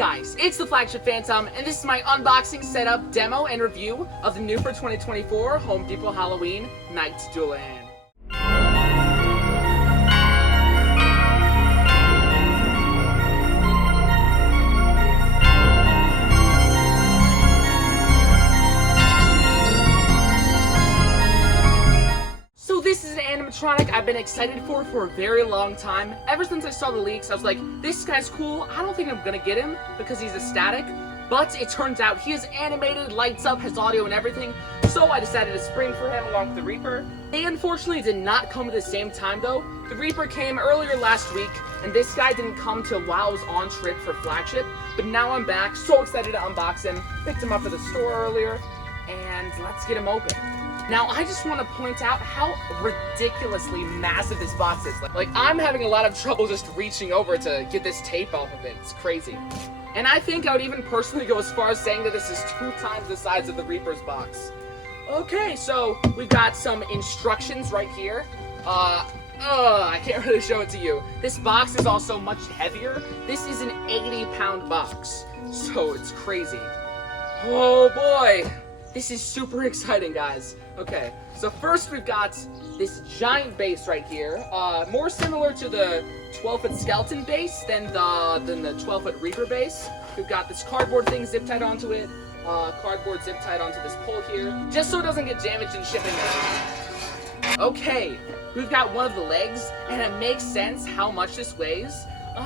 guys, it's the Flagship Phantom, and this is my unboxing, setup, demo, and review of the new for 2024 Home Depot Halloween Night Dullahan. This is an animatronic I've been excited for a very long time. Ever since I saw the leaks, I was like, this guy's cool. I don't think I'm gonna get him because he's a static. But it turns out he is animated, lights up, has audio and everything. So I decided to spring for him along with the Reaper. They unfortunately did not come at the same time though. The Reaper came earlier last week, and this guy didn't come till while I was on trip for Flagship. But now I'm back, so excited to unbox him. Picked him up at the store earlier, and let's get him open. Now, I just want to point out how ridiculously massive this box is. Like, I'm having a lot of trouble just reaching over to get this tape off of it. It's crazy. And I think I would even personally go as far as saying that this is 2 times the size of the Reaper's box. Okay, so we've got some instructions right here. I can't really show it to you. This box is also much heavier. This is an 80-pound box, so it's crazy. Oh boy. This is super exciting, guys. Okay, so first we've got this giant base right here. More similar to the 12-foot skeleton base than the 12-foot Reaper base. We've got this cardboard thing zip tied onto it. Cardboard zip tied onto this pole here, just so it doesn't get damaged in shipping. Okay, we've got one of the legs, and it makes sense how much this weighs.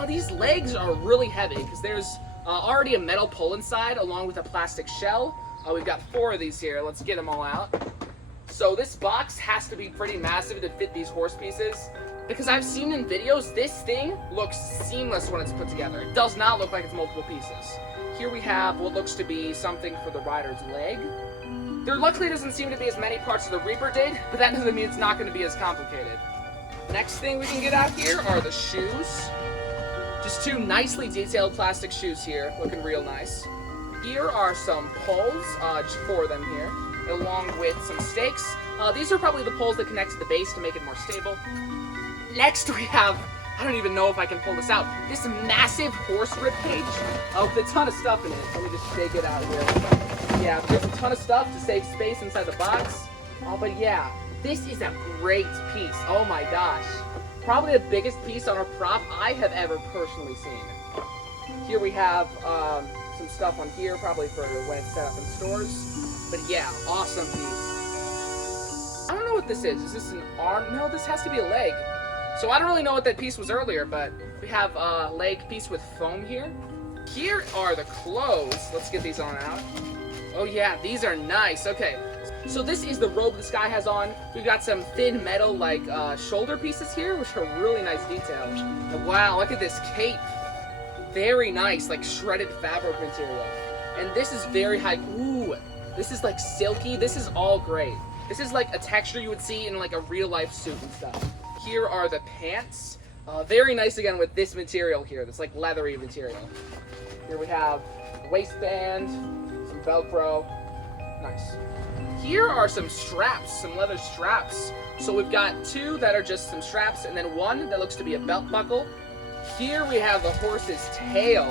These legs are really heavy because there's already a metal pole inside along with a plastic shell. We've got 4 of these here. Let's get them all out. So this box has to be pretty massive to fit these horse pieces, because I've seen in videos this thing looks seamless when it's put together. It does not look like it's multiple pieces. Here we have what looks to be something for the rider's leg. There luckily doesn't seem to be as many parts as the Reaper did, but that doesn't mean it's not going to be as complicated. Next thing we can get out here are the shoes. Just 2 nicely detailed plastic shoes here, looking real nice. Here are some poles, just 4 of them here, along with some stakes. These are probably the poles that connect to the base to make it more stable. Next we have, I don't even know if I can pull this out, this massive horse rib cage with a ton of stuff in it. Let me just take it out here. Yeah, there's a ton of stuff to save space inside the box. But yeah, this is a great piece. Oh my gosh. Probably the biggest piece on a prop I have ever personally seen. Here we have some stuff on here, probably for when it's set up in stores. But yeah, awesome piece. I don't know what this is. Is this an arm? No, this has to be a leg. So I don't really know what that piece was earlier, but we have a leg piece with foam here. Here are the clothes. Let's get these on out. Oh yeah, these are nice. Okay, so this is the robe this guy has on. We've got some thin metal like shoulder pieces here, which are really nice detail. And wow, look at this cape. Very nice, like shredded fabric material. And this is very high. Ooh, this is like silky. This is all great. This is like a texture you would see in like a real life suit and stuff. Here are the pants. Very nice again with this material here. This like leathery material. Here we have a waistband, some Velcro. Nice. Here are some straps, some leather straps. So we've got 2 that are just some straps, and then 1 that looks to be a belt buckle. Here we have the horse's tail.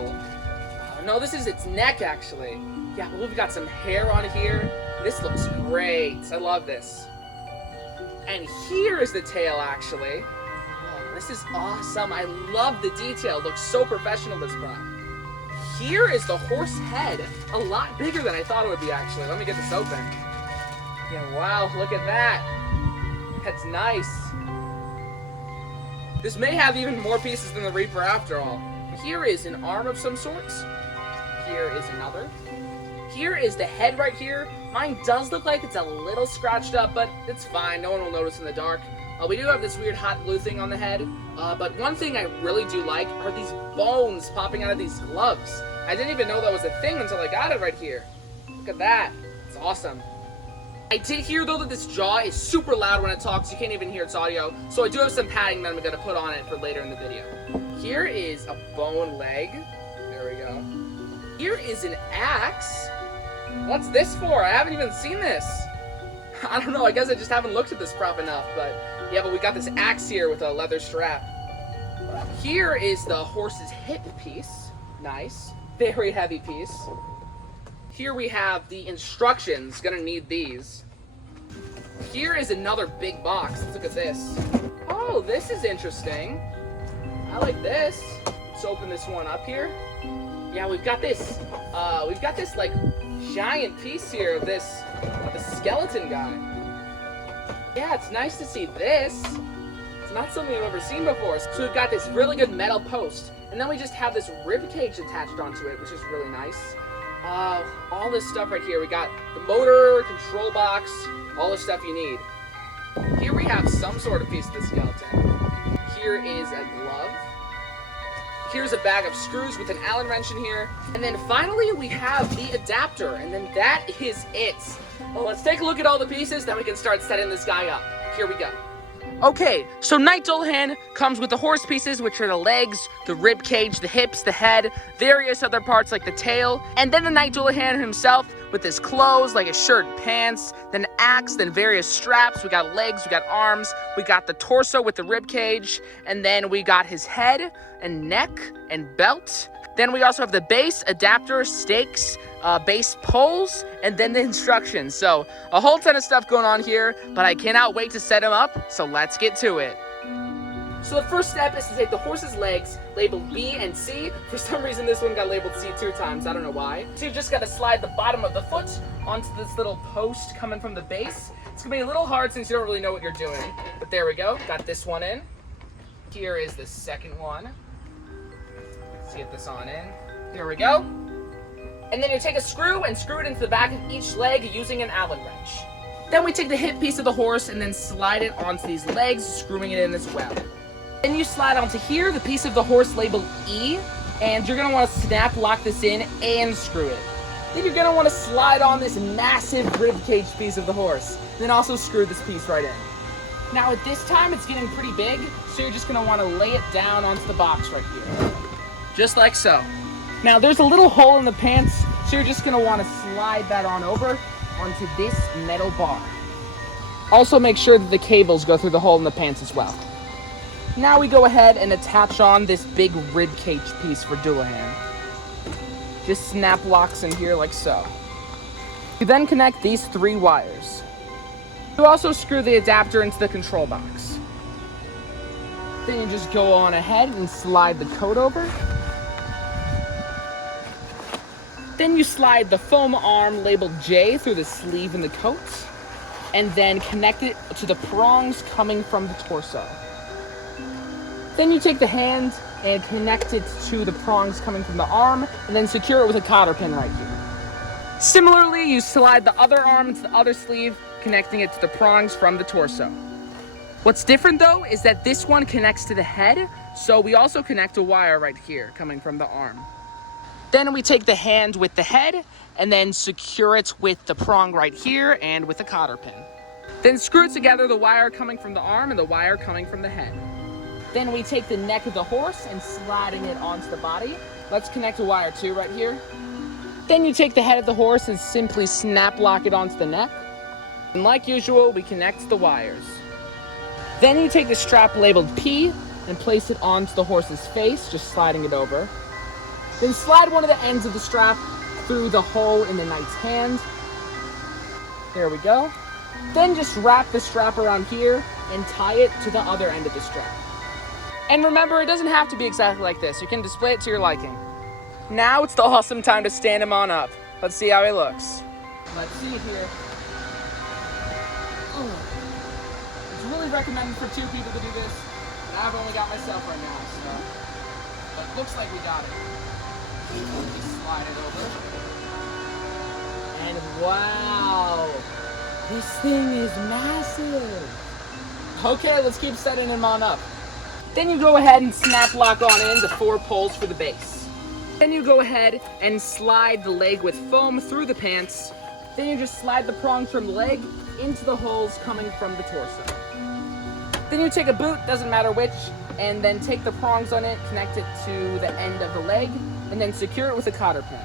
No, this is its neck, actually. Yeah, we've got some hair on here. This looks great. I love this. And here is the tail, actually. Oh, this is awesome. I love the detail. It looks so professional, this prop. Here is the horse head. A lot bigger than I thought it would be, actually. Let me get this open. Yeah, wow, look at that. That's nice. This may have even more pieces than the Reaper after all. Here is an arm of some sorts. Here is another. Here is the head right here. Mine does look like it's a little scratched up, but it's fine. No one will notice in the dark. We do have this weird hot glue thing on the head. But one thing I really do like are these bones popping out of these gloves. I didn't even know that was a thing until I got it right here. Look at that. It's awesome. I did hear, though, that this jaw is super loud when it talks. You can't even hear its audio. So I do have some padding that I'm going to put on it for later in the video. Here is a bone leg. There we go. Here is an axe. What's this for? I haven't even seen this. I don't know. I guess I just haven't looked at this prop enough. But yeah, we got this axe here with a leather strap. Here is the horse's hip piece. Nice. Very heavy piece. Here we have the instructions. Gonna need these. Here is another big box. Let's look at this. Oh, this is interesting. I like this. Let's open this one up here. Yeah, we've got this. Like giant piece here of this the skeleton guy. Yeah, it's nice to see this. It's not something I've ever seen before. So we've got this really good metal post, and then we just have this rib cage attached onto it, which is really nice. All this stuff right here. We got the motor, control box, all the stuff you need. Here we have some sort of piece of the skeleton. Here is a glove. Here's a bag of screws with an Allen wrench in here. And then finally we have the adapter, and then that is it. Well, let's take a look at all the pieces, then we can start setting this guy up. Here we go. Okay, so Knight Dullahan comes with the horse pieces, which are the legs, the rib cage, the hips, the head, various other parts like the tail, and then the Knight Dullahan himself with his clothes, like his shirt and pants, then axe, then various straps. We got legs, we got arms, we got the torso with the rib cage, and then we got his head and neck and belt. Then we also have the base, adapter, stakes, base poles, and then the instructions. So a whole ton of stuff going on here, but I cannot wait to set them up, so let's get to it. So the first step is to take the horse's legs, labeled B and C. For some reason this one got labeled C 2 times, I don't know why. So you just gotta slide the bottom of the foot onto this little post coming from the base. It's gonna be a little hard since you don't really know what you're doing, but there we go, got this one in. Here is the second one. Let's get this on in. Here we go. And then you take a screw and screw it into the back of each leg using an Allen wrench. Then we take the hip piece of the horse and then slide it onto these legs, screwing it in as well. Then you slide onto here the piece of the horse labeled E, and you're gonna want to snap lock this in and screw it. Then you're gonna want to slide on this massive rib cage piece of the horse, then also screw this piece right in. Now at this time it's getting pretty big, so you're just gonna want to lay it down onto the box right here. Just like so. Now there's a little hole in the pants, so you're just gonna want to slide that on over onto this metal bar. Also make sure that the cables go through the hole in the pants as well. Now we go ahead and attach on this big rib cage piece for Dullahan. Just snap locks in here like so. You then connect these 3 wires. You also screw the adapter into the control box. Then you just go on ahead and slide the coat over. Then you slide the foam arm labeled J through the sleeve in the coat, and then connect it to the prongs coming from the torso. Then you take the hand and connect it to the prongs coming from the arm, and then secure it with a cotter pin right here. Similarly, you slide the other arm into the other sleeve, connecting it to the prongs from the torso. What's different though is that this one connects to the head, so we also connect a wire right here coming from the arm. Then we take the hand with the head and then secure it with the prong right here and with a cotter pin. Then screw together the wire coming from the arm and the wire coming from the head. Then we take the neck of the horse and sliding it onto the body. Let's connect a wire too right here. Then you take the head of the horse and simply snap lock it onto the neck. And like usual, we connect the wires. Then you take the strap labeled P and place it onto the horse's face, just sliding it over. Then slide one of the ends of the strap through the hole in the knight's hand. There we go. Then just wrap the strap around here and tie it to the other end of the strap. And remember, it doesn't have to be exactly like this. You can display it to your liking. Now it's the awesome time to stand him on up. Let's see how he looks. Let's see here. Ooh. It's really recommended for 2 people to do this, but I've only got myself right now, so. But it looks like we got it. Just slide it over. And wow, this thing is massive. Okay, let's keep setting him on up. Then you go ahead and snap lock on in the 4 poles for the base. Then you go ahead and slide the leg with foam through the pants. Then you just slide the prongs from the leg into the holes coming from the torso. Then you take a boot, doesn't matter which, and then take the prongs on it, connect it to the end of the leg, and then secure it with a cotter pin.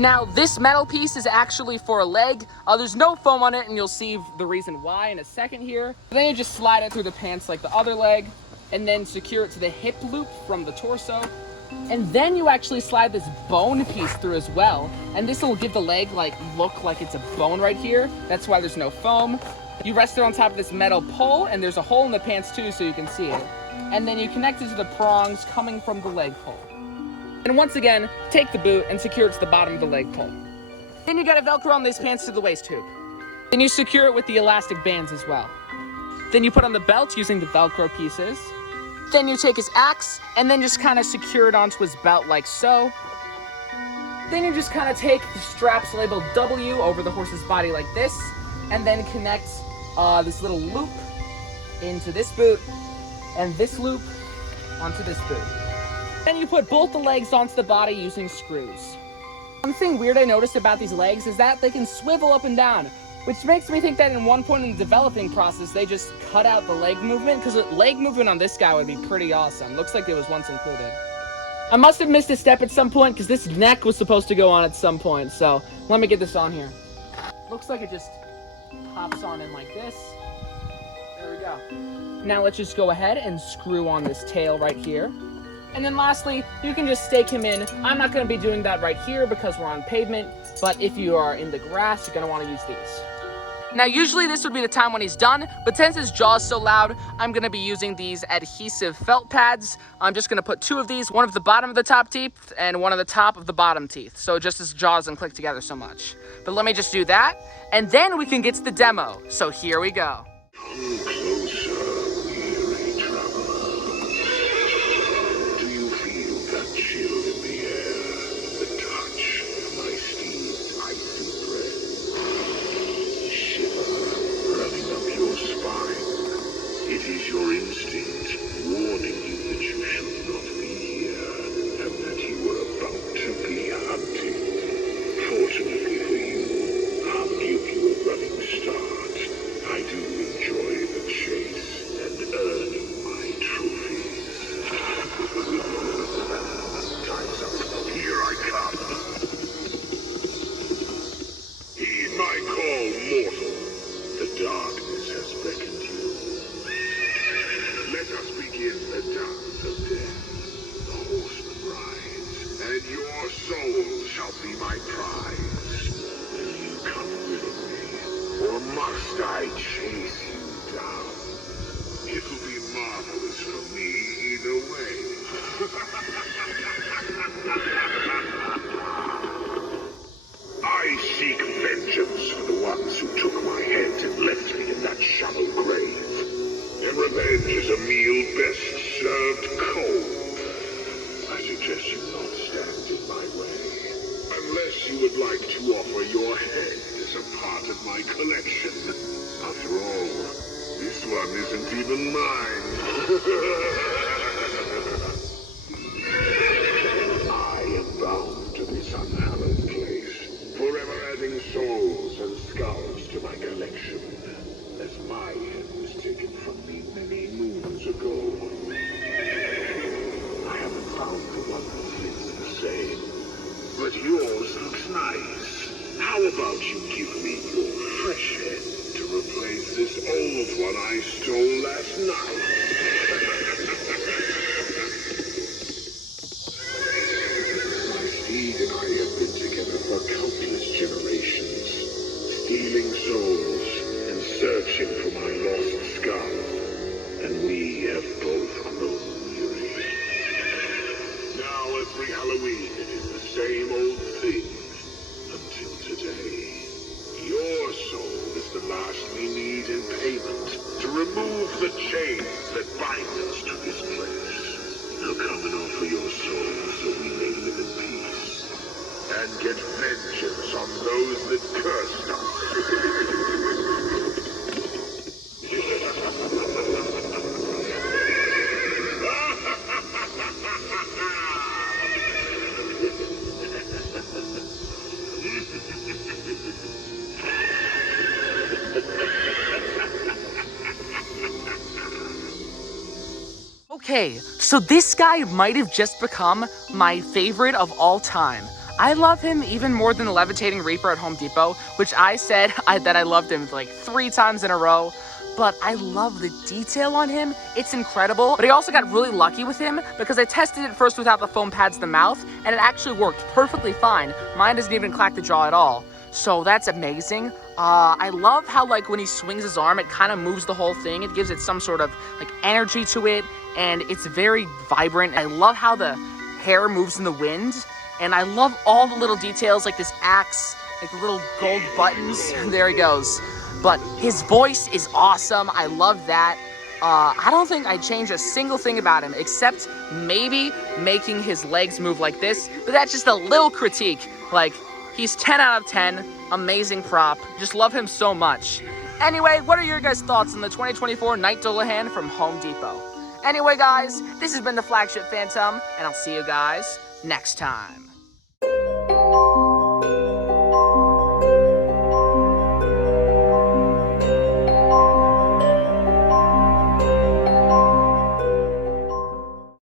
Now this metal piece is actually for a leg. There's no foam on it, and you'll see the reason why in a second here. Then you just slide it through the pants like the other leg, and then secure it to the hip loop from the torso. And then you actually slide this bone piece through as well. And this will give the leg like look like it's a bone right here. That's why there's no foam. You rest it on top of this metal pole, and there's a hole in the pants too so you can see it. And then you connect it to the prongs coming from the leg pole. And once again, take the boot and secure it to the bottom of the leg pole. Then you gotta Velcro on these pants to the waist hoop. Then you secure it with the elastic bands as well. Then you put on the belt using the Velcro pieces. Then you take his axe and then just kind of secure it onto his belt like so. Then you just kind of take the straps labeled W over the horse's body like this, and then connect this little loop into this boot, and this loop onto this boot. Then you put both the legs onto the body using screws. One thing weird I noticed about these legs is that they can swivel up and down, which makes me think that in one point in the developing process, they just cut out the leg movement, because the leg movement on this guy would be pretty awesome. Looks like it was once included. I must have missed a step at some point, because this neck was supposed to go on at some point, so let me get this on here. Looks like it just pops on in like this. There we go. Now let's just go ahead and screw on this tail right here. And then lastly, you can just stake him in. I'm not going to be doing that right here because we're on pavement, but if you are in the grass, you're going to want to use these. Now, usually this would be the time when he's done, but since his jaw is so loud, I'm going to be using these adhesive felt pads. I'm just going to put 2 of these, one at the bottom of the top teeth and one at the top of the bottom teeth, so just his jaw doesn't click together so much. But let me just do that, and then we can get to the demo. So here we go. Come closer, weary traveler. Do you feel that chill in the air? The touch of my steed's icy breath? Shiver running up your spine. It is your instinct warning you that you should not be here, and that you were about to be hunted. Fortunately for you, I'll give you a running start. I do enjoy the chase and earning my trophies. Time's up. Here I come. Heed my call, mortal. The darkness has beckoned you. Let us begin the dance of death. The horseman rides, and your soul shall be my prize. Will you come with me? Or must I chase you down? It'll be marvelous for me either way. I seek vengeance for the ones who took my head and left me in that shallow grave. And revenge is a meal best served cold. I suggest you not stand in my way. Unless you would like to offer your head as a part of my collection. After all, this one isn't even mine. I am bound to this unhallowed place, forever adding souls and skulls to my collection, as my head was taken from me many moons ago. I haven't found the one that fits the same. But yours looks nice. How about you give me your fresh head to replace this old one I stole last night? My steed and I have been together for countless generations, stealing souls and searching for my lost skull. And we have both grown weary. Now every Halloween it is the same old thing. Until today. Your soul is the last we need in payment to remove the chains that bind us to this place. Now come and offer your soul so we may live in peace. And get vengeance on those that cursed us. Okay, so this guy might have just become my favorite of all time. I love him even more than the Levitating Reaper at Home Depot, which I said that I loved him like 3 times in a row. but I love the detail on him. It's incredible. But I also got really lucky with him because I tested it first without the foam pads in the mouth, and it actually worked perfectly fine. Mine doesn't even clack the jaw at all. So that's amazing. I love how, like, when he swings his arm, it kind of moves the whole thing. It gives it some sort of, like, energy to it, and it's very vibrant. I love how the hair moves in the wind, and I love all the little details, like this axe, like the little gold buttons. There he goes. But his voice is awesome. I love that. I don't think I changed a single thing about him, except maybe making his legs move like this, but that's just a little critique. Like, he's 10 out of 10, amazing prop, just love him so much. Anyway, what are your guys' thoughts on the 2024 Knight Dullahan from Home Depot? Anyway, guys, this has been the Flagship Phantom, and I'll see you guys next time.